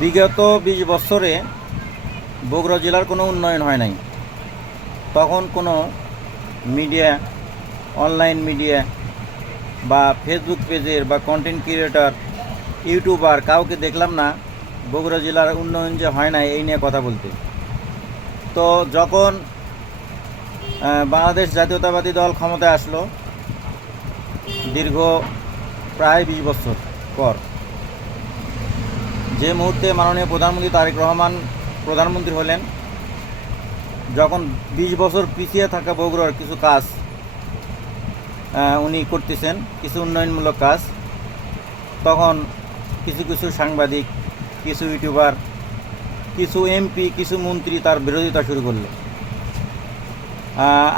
বিগত 20 বছরে বগুড়া জেলার কোনো উন্নয়ন হয় নাই। তখন কোনো মিডিয়া, অনলাইন মিডিয়া বা ফেসবুক পেজের বা কন্টেন্ট ক্রিয়েটর, ইউটিউবার কাউকে দেখলাম না বগুড়া জেলার উন্নয়ন যে হয় না এই নিয়ে কথা বলতে। তো যখন বাংলাদেশ জাতীয়তাবাদী দল ক্ষমতায় আসলো দীর্ঘ প্রায় 20 বছর পর, যে মুহূর্তে মাননীয় প্রধানমন্ত্রী তারেক রহমান প্রধানমন্ত্রী হলেন, যখন 20 বছর পিছিয়ে থাকা বগুড়ার কিছু কাজ উনি করতেছেন, কিছু উন্নয়নমূলক কাজ, তখন কিছু কিছু সাংবাদিক, কিছু ইউটিউবার, কিছু এমপি, কিছু মন্ত্রী তার বিরোধিতা শুরু করলো।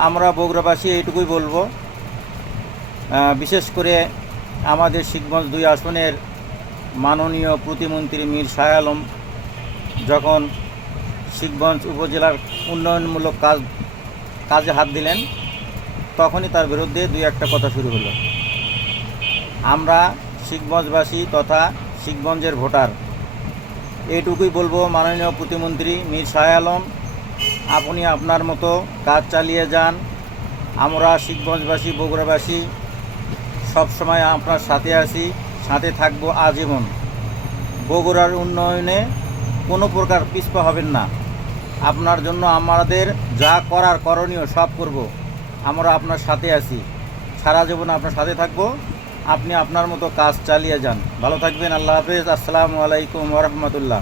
আমরা বগুড়াবাসী এইটুকুই বলবো, বিশেষ করে আমাদের শিখগঞ্জ 2 আসনের মাননীয় প্রতিমন্ত্রী মীর শাহ আলম যখন শিখগঞ্জ উপজেলার উন্নয়নমূলক কাজে হাত দিলেন, তখনই তার বিরুদ্ধে 2-1টা কথা শুরু হলো। আমরা শিখগঞ্জবাসী তথা শিখগঞ্জের ভোটার এইটুকুই বলবো, মাননীয় প্রতিমন্ত্রী মীর শাহ আলম, আপনি আপনার মতো কাজ চালিয়ে যান। আমরা শিখগঞ্জবাসী, বগুড়াবাসী সবসময় আপনার সাথে আছি, সাথে থাকবো আজীবন। বগুড়ার উন্নয়নে কোনো প্রকার পিছপা হবেন না। আপনার জন্য আমাদের যা করার করণীয় সব করব। আমরা আপনার সাথে আছি, সারা জীবন আপনার সাথে থাকবো। আপনি আপনার মতো কাজ চালিয়ে যান। ভালো থাকবেন। আল্লাহ হাফেজ। আসসালামু আলাইকুম ওয়া রাহমাতুল্লাহ।